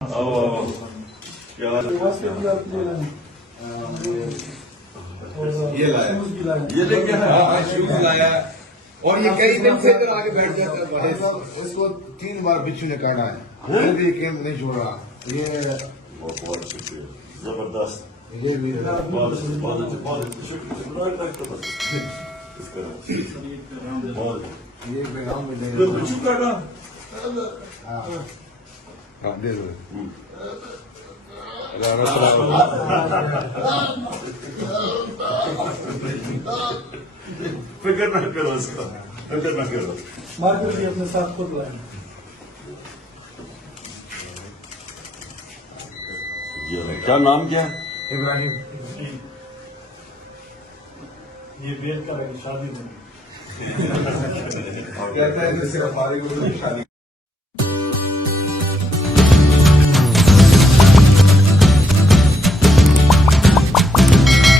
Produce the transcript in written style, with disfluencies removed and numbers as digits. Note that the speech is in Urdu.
یہ لایا یہ لے کے شوز لایا اور یہ کئی دن سے ادھر آگے بیٹھ جاتا ہے. اس کو 3 بار بچھو نے کاٹا ہے, پھر بھی کیمپ نہیں چھوڑا. یہ بہت شکریہ, زبردست. یہ بھی یہ پیغام میں دے بچو کاٹا. ہاں دے دو. فکر نہ کرو اس کا, فکر نہ کرو. مارکیٹ بھی اپنے ساتھ خود لائیں. کیا نام کیا ہے؟ ابراہیم. یہ بیل کا شادی میں کہتا ہے کہ صرف ہماری کو شادی